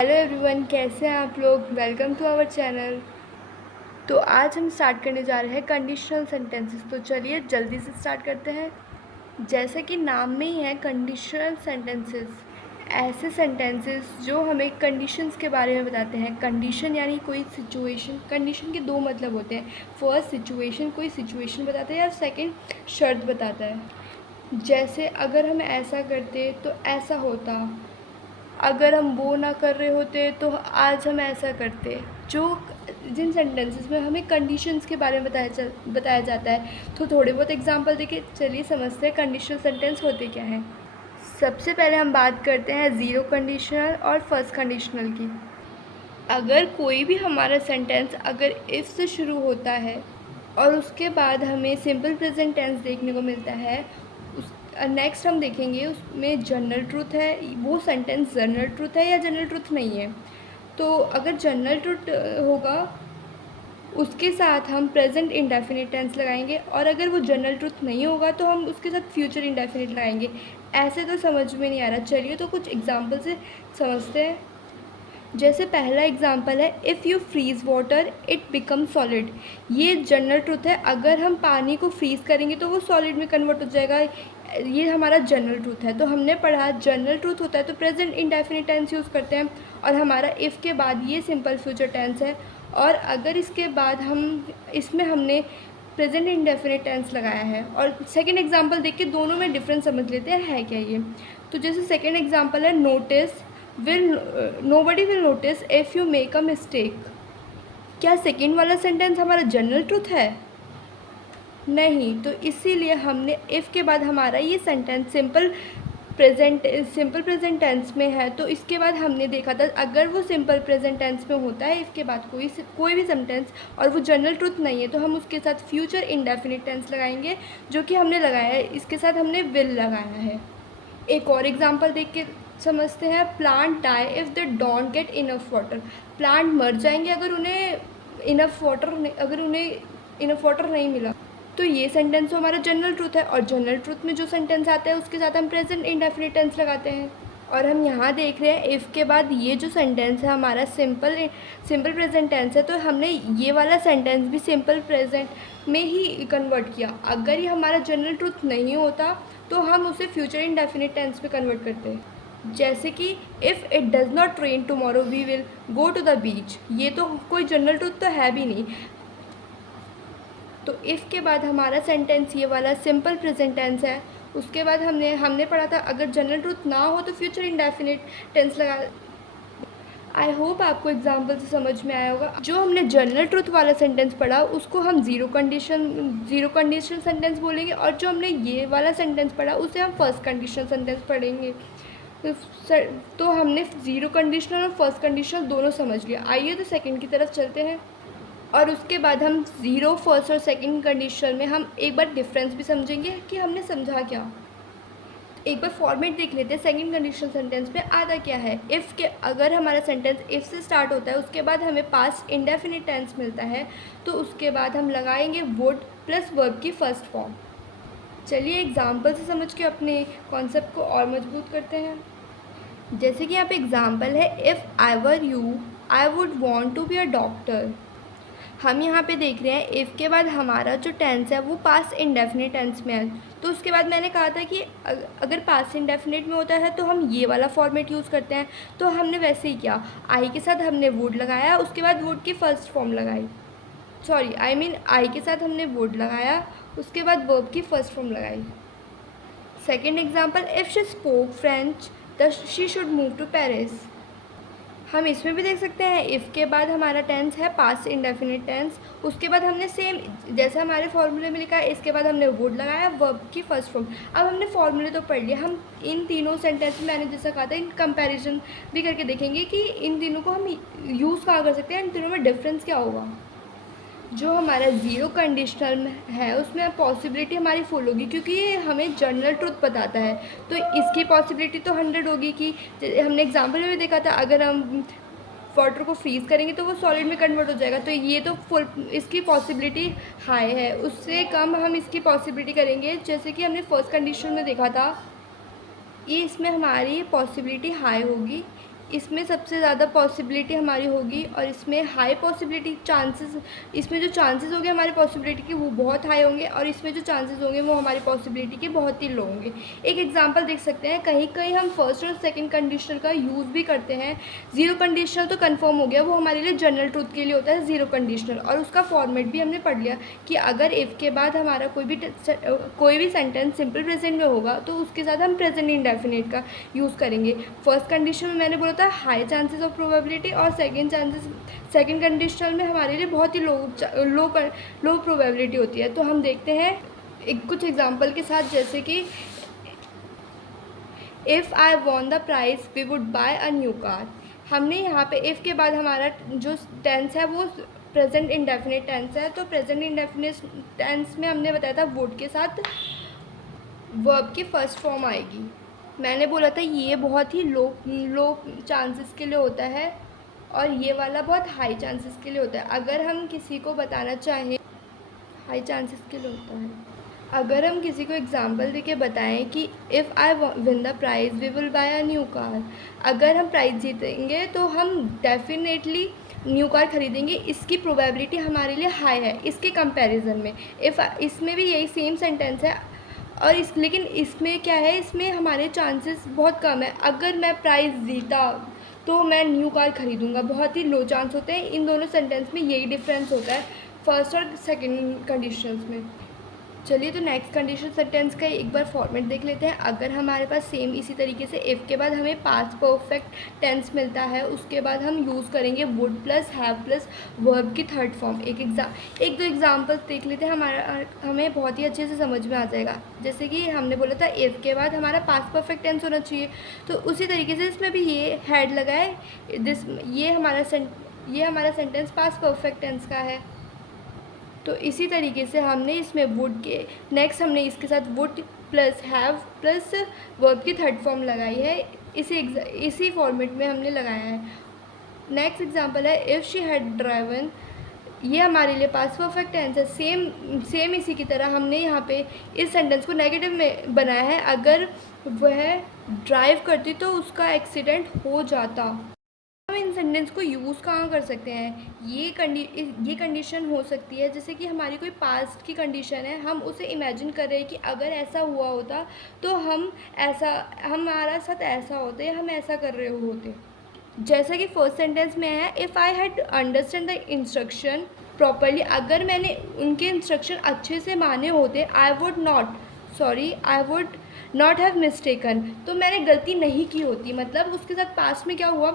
Hello everyone, कैसे हैं आप लोग। Welcome to our channel. तो आज हम स्टार्ट करने जा रहे हैं कंडीशनल सेंटेंसेस। तो चलिए जल्दी से स्टार्ट करते हैं। जैसा कि नाम में ही है कंडीशनल सेंटेंसेस, ऐसे सेंटेंसेस जो हमें कंडीशंस के बारे में बताते हैं। कंडीशन यानी कोई सिचुएशन। कंडीशन के दो मतलब होते हैं, फर्स्ट सिचुएशन, कोई सिचुएशन बताता है, या सेकंड शर्त बताता है। जैसे अगर हम ऐसा करते तो ऐसा होता, अगर हम वो ना कर रहे होते तो आज हम ऐसा करते। जो जिन सेंटेंसेस में हमें कंडीशंस के बारे में बताया जाता है। तो थोड़े बहुत एग्जांपल देके चलिए समझते हैं कंडीशनल सेंटेंस होते क्या हैं। सबसे पहले हम बात करते हैं ज़ीरो कंडीशनल और फर्स्ट कंडीशनल की। अगर कोई भी हमारा सेंटेंस अगर इफ़ से शुरू होता है और उसके बाद हमें सिंपल प्रेजेंट टेंस देखने को मिलता है, उस नेक्स्ट हम देखेंगे उसमें जनरल ट्रूथ है, वो सेंटेंस जनरल ट्रूथ है या जनरल ट्रूथ नहीं है। तो अगर जनरल ट्रूथ होगा उसके साथ हम प्रेजेंट इंडेफिनिट टेंस लगाएंगे, और अगर वो जनरल ट्रूथ नहीं होगा तो हम उसके साथ फ्यूचर इंडेफिनिट लगाएंगे। ऐसे तो समझ में नहीं आ रहा, चलिए तो कुछ एग्जांपल से समझते हैं। जैसे पहला एग्जांपल है, if you freeze water it become solid. ये जनरल ट्रूथ है, अगर हम पानी को फ्रीज़ करेंगे तो वो सॉलिड में कन्वर्ट हो जाएगा। ये हमारा जनरल ट्रूथ है। तो हमने पढ़ा जनरल ट्रूथ होता है तो प्रेजेंट इंडेफिनिट टेंस यूज़ करते हैं, और हमारा इफ़ के बाद ये सिंपल फ्यूचर टेंस है। और अगर इसके बाद इसमें हमने प्रेजेंट इंडेफिनिट टेंस लगाया है। और सेकेंड एग्जाम्पल देख के दोनों में डिफरेंस समझ लेते हैं है क्या ये। तो जैसे सेकेंड एग्जाम्पल है, notice nobody will notice if you make a mistake. क्या सेकेंड वाला सेंटेंस हमारा जनरल ट्रूथ है? नहीं। तो इसीलिए हमने इफ़ के बाद हमारा ये सेंटेंस सिंपल प्रेजेंट टेंस में है, तो इसके बाद हमने देखा था अगर वो सिंपल प्रेजेंट टेंस में होता है इफ़ के बाद कोई भी सेंटेंस और वो जनरल ट्रूथ नहीं है, तो हम उसके साथ फ्यूचर इंडेफिनिट टेंस लगाएंगे, जो कि हमने लगाया है। इसके साथ हमने विल लगाया है। एक और एग्जांपल देख के समझते हैं। Plant die if they don't get enough water. Plant मर जाएंगे अगर उन्हें इनफ वाटर नहीं मिला। तो ये सेंटेंस तो हमारा जनरल ट्रूथ है, और जनरल ट्रूथ में जो सेंटेंस आता है उसके साथ हम प्रेजेंट इंडेफिनिट टेंस लगाते हैं। और हम यहाँ देख रहे हैं इफ़ के बाद ये जो सेंटेंस है हमारा सिंपल प्रेजेंट टेंस है, तो हमने ये वाला सेंटेंस भी सिंपल प्रेजेंट में ही कन्वर्ट किया। अगर ये हमारा जनरल ट्रूथ नहीं होता तो हम उसे फ्यूचर इंडेफिनिट टेंस में कन्वर्ट करते हैं। जैसे कि if it does not rain tomorrow we will go to the beach. ये तो कोई जनरल ट्रूथ तो है भी नहीं। तो इफ़ के बाद हमारा सेंटेंस ये वाला सिंपल प्रेजेंट टेंस है। उसके बाद हमने पढ़ा था अगर जनरल ट्रूथ ना हो तो फ्यूचर इंडेफिनिट टेंस लगा। आई होप आपको एग्जाम्पल से समझ में आया होगा। जो हमने जनरल ट्रूथ वाला सेंटेंस पढ़ा उसको हम ज़ीरो कंडीशन सेंटेंस बोलेंगे, और जो हमने ये वाला सेंटेंस पढ़ा उसे हम फर्स्ट कंडीशनल सेंटेंस पढ़ेंगे। तो हमने ज़ीरो कंडीशनल और फर्स्ट कंडीशनल दोनों समझ लिया। आइए तो सेकंड की तरफ चलते हैं, और उसके बाद हम ज़ीरो फर्स्ट और सेकंड कंडीशनल में हम एक बार डिफरेंस भी समझेंगे कि हमने समझा क्या। एक बार फॉर्मेट देख लेते हैं सेकंड कंडीशनल सेंटेंस में आता क्या है। इफ़ के अगर हमारा सेंटेंस इफ़ से स्टार्ट होता है उसके बाद हमें पास्ट इंडेफिनिट टेंस मिलता है, तो उसके बाद हम लगाएंगे वुड प्लस वर्ब की फर्स्ट फॉर्म। चलिए एग्जाम्पल से समझ के अपने कॉन्सेप्ट को और मजबूत करते हैं। जैसे कि यहाँ पे एग्जाम्पल है, if I were you I would want to be a doctor. हम यहाँ पे देख रहे हैं इफ़ के बाद हमारा जो टेंस है वो पास्ट इंडेफिनिट टेंस में है। तो उसके बाद मैंने कहा था कि अगर पास्ट इंडेफिनिट में होता है तो हम ये वाला फॉर्मेट यूज़ करते हैं। तो हमने वैसे ही किया, आई के साथ हमने वुड लगाया, उसके बाद वुड की फर्स्ट फॉर्म लगाई। आई के साथ हमने वुड लगाया, उसके बाद वर्ब की फर्स्ट फॉर्म लगाई। Second example, if she spoke French the she should move to Paris. हम इसमें भी देख सकते हैं इफ़ के बाद हमारा टेंस है पास्ट इंडेफिनिट टेंस। उसके बाद हमने सेम जैसा हमारे फॉर्मूले में लिखा है, इसके बाद हमने वुड लगाया, वर्ब की फर्स्ट फॉर्म। अब हमने फॉर्मूले तो पढ़ लिया, हम इन तीनों सेंटेंस में मैंने जैसा कहा था इन कंपैरिजन भी करके देखेंगे कि इन तीनों को हम यूज़ कहाँ कर सकते हैं, इन तीनों में डिफरेंस क्या होगा। जो हमारा ज़ीरो कंडीशनल में है उसमें पॉसिबिलिटी हमारी फुल होगी, क्योंकि ये हमें जनरल ट्रूथ बताता है। तो इसकी पॉसिबिलिटी तो 100 होगी कि हमने एग्जांपल में भी देखा था अगर हम वाटर को फ्रीज़ करेंगे तो वो सॉलिड में कन्वर्ट हो जाएगा। तो ये तो फुल इसकी पॉसिबिलिटी हाई है। उससे कम हम इसकी पॉसिबिलिटी करेंगे, जैसे कि हमने फर्स्ट कंडीशन में देखा था, ये इसमें हमारी पॉसिबिलिटी हाई होगी इसमें सबसे ज़्यादा पॉसिबिलिटी हमारी होगी और इसमें हाई पॉसिबिलिटी चांसेस, इसमें जो चांसेस होंगे हमारी पॉसिबिलिटी के वो बहुत हाई होंगे और इसमें जो चांसेस होंगे वो हमारी पॉसिबिलिटी के बहुत ही लो होंगे। एक एग्जांपल देख सकते हैं, कहीं कहीं हम फर्स्ट और सेकंड कंडीशनल का यूज़ भी करते हैं। ज़ीरो कंडीशनल तो कन्फर्म हो गया, वो हमारे लिए जनरल ट्रूथ के लिए होता है ज़ीरो कंडीशनल, और उसका फॉर्मेट भी हमने पढ़ लिया कि अगर इफ़ के बाद हमारा कोई भी सेंटेंस सिंपल प्रेजेंट में होगा तो उसके साथ हम प्रेजेंट इंडेफिनिट का यूज़ करेंगे। फर्स्ट कंडीशन में मैंने बोला था हाई चांसेस ऑफ प्रोबेबिलिटी, और सेकंड कंडीशनल में हमारे लिए बहुत ही लो प्रोबेबिलिटी होती है। तो हम देखते हैं कुछ एग्जांपल के साथ, जैसे कि if I won the prize we would buy a new car. हमने यहाँ पे इफ़ के बाद हमारा जो टेंस है वो प्रेजेंट इंडेफिनिट टेंस है, तो प्रेजेंट इंडेफिनिट टेंस में हमने बताया था वुड के साथ वर्ब की फर्स्ट फॉर्म आएगी। मैंने बोला था ये बहुत ही लो चांसेस के लिए होता है और ये वाला बहुत हाई चांसेस के लिए होता है। अगर हम किसी को बताना चाहें, हाई चांसेस के लिए होता है। अगर हम किसी को एग्जांपल देके बताएं कि if I win the prize we will buy a new car, अगर हम प्राइज़ जीतेंगे तो हम डेफिनेटली न्यू कार ख़रीदेंगे, इसकी प्रोबेबिलिटी हमारे लिए हाई है इसके कंपैरिजन में। इसमें भी यही सेम सेंटेंस है और लेकिन इसमें क्या है, इसमें हमारे चांसेस बहुत कम है। अगर मैं प्राइज़ जीता तो मैं न्यू कार ख़रीदूँगा, बहुत ही लो चांस होते हैं। इन दोनों सेंटेंस में यही डिफरेंस होता है फर्स्ट और सेकंड कंडीशंस में। चलिए तो नेक्स्ट कंडीशन सेंटेंस का एक बार फॉर्मेट देख लेते हैं। अगर हमारे पास सेम इसी तरीके से इफ़ के बाद हमें पास्ट परफेक्ट टेंस मिलता है, उसके बाद हम यूज़ करेंगे would plus have plus verb की थर्ड फॉर्म। एक दो एग्जांपल देख लेते हैं, हमें बहुत ही अच्छे से समझ में आ जाएगा। जैसे कि हमने बोला था इफ़ के बाद हमारा पास्ट परफेक्ट टेंस होना चाहिए, तो उसी तरीके से इसमें भी ये हैड लगा है, ये हमारा सेंटेंस पास्ट परफेक्ट टेंस का है। तो इसी तरीके से हमने इसमें वुड के नेक्स्ट हमने इसके साथ would plus have plus verb की थर्ड फॉर्म लगाई है, इसी फॉर्मेट में हमने लगाया है। नेक्स्ट एग्जांपल है इफ़ शी हैड ड्राइवन, ये हमारे लिए पास्ट परफेक्ट टेंस है। सेम इसी की तरह हमने यहाँ पे इस सेंटेंस को नेगेटिव में बनाया है, अगर वह ड्राइव करती तो उसका एक्सीडेंट हो जाता। हम इन सेंटेंस को यूज़ कहाँ कर सकते हैं, ये कंडीशन हो सकती है जैसे कि हमारी कोई पास्ट की कंडीशन है, हम उसे इमेजिन कर रहे हैं कि अगर ऐसा हुआ होता तो हमारा साथ ऐसा होता या हम ऐसा कर रहे होते। जैसा कि फर्स्ट सेंटेंस में है if I had understand the instruction properly, अगर मैंने उनके इंस्ट्रक्शन अच्छे से माने होते I would not have mistaken, तो मैंने गलती नहीं की होती। मतलब उसके साथ पास्ट में क्या हुआ,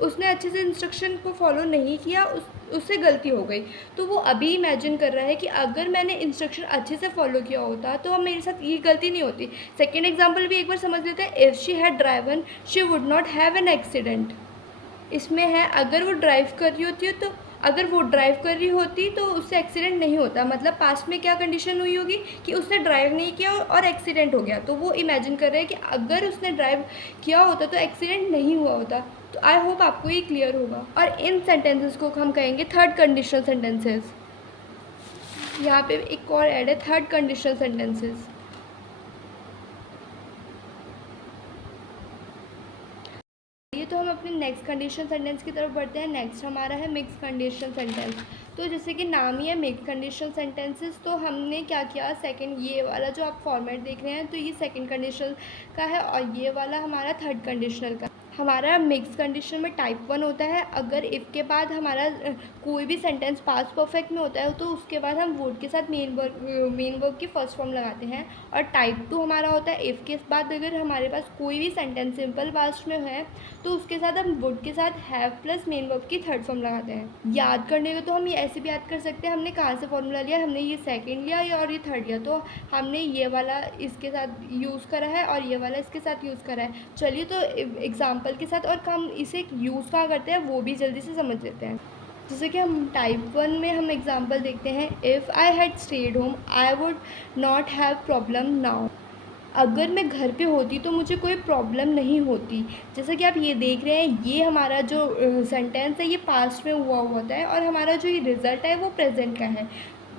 उसने अच्छे से इंस्ट्रक्शन को फॉलो नहीं किया, उससे गलती हो गई। तो वो अभी इमेजिन कर रहा है कि अगर मैंने इंस्ट्रक्शन अच्छे से फॉलो किया होता तो मेरे साथ ये गलती नहीं होती। सेकेंड एग्जाम्पल भी एक बार समझ लेते हैं, if she had driven she would not have an accident. इसमें है अगर वो ड्राइव कर रही होती तो उससे एक्सीडेंट नहीं होता। मतलब पास्ट में क्या कंडीशन हुई होगी कि उसने ड्राइव नहीं किया और एक्सीडेंट हो गया, तो वो इमेजिन कर रहे हैं कि अगर उसने ड्राइव किया होता तो एक्सीडेंट नहीं हुआ होता। तो आई होप आपको ये क्लियर होगा। और इन सेंटेंसेस को हम कहेंगे थर्ड कंडीशनल सेंटेंसेस। यहाँ पे एक और ऐड है थर्ड कंडीशनल सेंटेंसेस। तो हम अपने नेक्स्ट कंडीशन सेंटेंस की तरफ बढ़ते हैं। नेक्स्ट हमारा है मिक्स कंडीशन सेंटेंस। तो जैसे कि नाम ही है मिक्स कंडीशन सेंटेंसेस, तो हमने क्या किया, सेकंड ये वाला जो आप फॉर्मेट देख रहे हैं तो ये सेकंड कंडीशनल का है और ये वाला हमारा थर्ड कंडीशनल का। हमारा मिक्स कंडीशन में टाइप 1 होता है, अगर इफ़ के बाद हमारा कोई भी सेंटेंस पास्ट परफेक्ट में होता है तो उसके बाद हम वुड के साथ मेन वर्ब की फर्स्ट फॉर्म लगाते हैं। और टाइप 2 हमारा होता है इफ़ के बाद अगर हमारे पास कोई भी सेंटेंस सिंपल पास्ट में है तो उसके साथ हम वुड के साथ हैव प्लस मेन वर्ब की थर्ड फॉर्म लगाते हैं। याद करने को तो हम ये ऐसे भी याद कर सकते हैं, हमने कहाँ से फॉर्मूला लिया, हमने ये सेकंड लिया और ये थर्ड लिया, तो हमने ये वाला इसके साथ यूज़ करा है और ये वाला इसके साथ यूज़ करा है। चलिए तो एग्जाम्पल के साथ और हम इसे यूज़ कहाँ करते हैं वो भी जल्दी से समझ लेते हैं। जैसे कि हम टाइप 1 में हम एग्जाम्पल देखते हैं, if I had state home I would not have problem now. अगर मैं घर पे होती तो मुझे कोई प्रॉब्लम नहीं होती। जैसा कि आप ये देख रहे हैं, ये हमारा जो सेंटेंस है ये पास्ट में हुआ होता है और हमारा जो ये रिज़ल्ट है वो प्रेजेंट का है।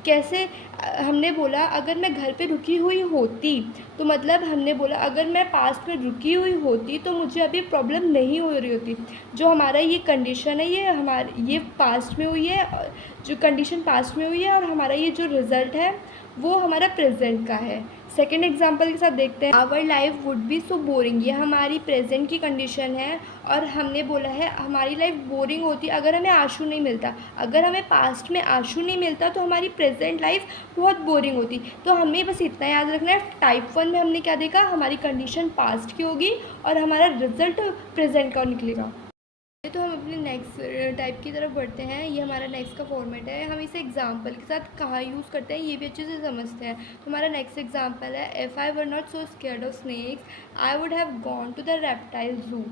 कैसे हमने बोला अगर मैं घर पे रुकी हुई होती, तो मतलब हमने बोला अगर मैं पास्ट में रुकी हुई होती तो मुझे अभी प्रॉब्लम नहीं हो रही होती। जो हमारा ये कंडीशन है ये पास्ट में हुई है, जो कंडीशन पास्ट में हुई है, और हमारा ये जो रिज़ल्ट है वो हमारा प्रेजेंट का है। सेकेंड एग्जांपल के साथ देखते हैं, our life would be so boring. ये हमारी प्रेजेंट की कंडीशन है, और हमने बोला है हमारी लाइफ बोरिंग होती अगर हमें आशू नहीं मिलता। अगर हमें पास्ट में आशू नहीं मिलता तो हमारी प्रेजेंट लाइफ बहुत बोरिंग होती। तो हमें बस इतना याद रखना है, टाइप 1 में हमने क्या देखा, हमारी कंडीशन पास्ट की होगी और हमारा रिजल्ट प्रेजेंट का निकलेगा। तो हम अपने नेक्स्ट टाइप की तरफ बढ़ते हैं। ये हमारा नेक्स्ट का फॉर्मेट है। हम इसे एग्जाम्पल के साथ कहाँ यूज़ करते हैं ये भी अच्छे से समझते हैं। तो हमारा नेक्स्ट एग्जाम्पल है, if I were not so scared of snakes I would have gone to the reptile zoo.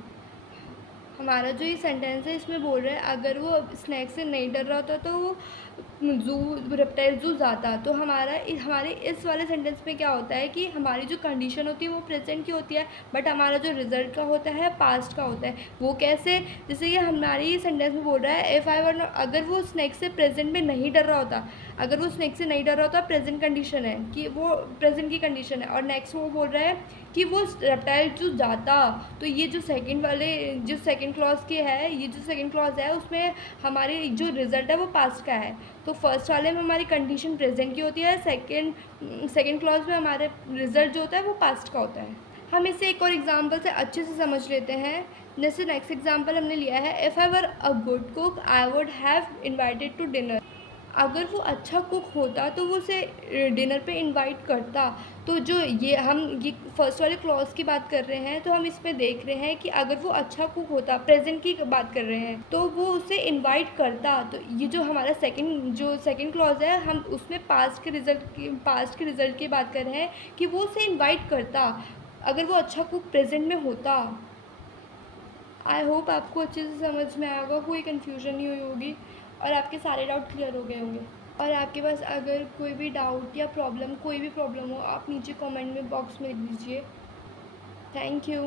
हमारा जो ये सेंटेंस है इसमें बोल रहे हैं अगर वो स्नैक से नहीं डर रहा होता तो वो जू रेप्टाइल जू जाता। तो हमारे इस वाले सेंटेंस में क्या होता है कि हमारी जो कंडीशन होती है वो प्रेजेंट की होती है, बट हमारा जो रिजल्ट का होता है पास्ट का होता है। वो कैसे, जैसे कि हमारी सेंटेंस में बोल रहा है इफ़ आई वर नॉट, अगर वो स्नैक से प्रेजेंट में नहीं डर रहा होता, अगर वो स्नैक से नहीं डर रहा होता प्रेजेंट कंडीशन है कि वो प्रेजेंट की कंडीशन है, और नेक्स्ट वो बोल रहा है कि वो रेप्टाइल जो जाता। तो ये जो सेकंड क्लॉज की है, ये जो सेकंड क्लॉज है उसमें हमारी जो रिज़ल्ट है वो पास्ट का है। तो फर्स्ट वाले में हमारी कंडीशन प्रेजेंट की होती है, सेकंड क्लॉज में हमारे रिज़ल्ट जो होता है वो पास्ट का होता है। हम इसे एक और एग्जांपल से अच्छे से समझ लेते हैं। जैसे नेक्स्ट एग्जांपल हमने लिया है, if I were a good cook I would have invited to dinner. अगर वो अच्छा कुक होता तो वो उसे डिनर पे इनवाइट करता। तो जो ये फर्स्ट वाले क्लॉज की बात कर रहे हैं, तो हम इसमें देख रहे हैं कि अगर वो अच्छा कुक होता, प्रेजेंट की बात कर रहे हैं, तो वो उसे इनवाइट करता। तो ये जो हमारा सेकंड क्लॉज है, हम उसमें पास्ट के रिज़ल्ट की बात कर रहे हैं कि वो उसे इनवाइट करता अगर वो अच्छा कुक प्रेजेंट में होता। आई होप आपको अच्छे से समझ में आएगा, कोई कन्फ्यूजन नहीं हुई होगी और आपके सारे डाउट क्लियर हो गए होंगे। और आपके पास अगर कोई भी डाउट या प्रॉब्लम, कोई भी प्रॉब्लम हो, आप नीचे कमेंट में बॉक्स में लिख दीजिए। Thank you.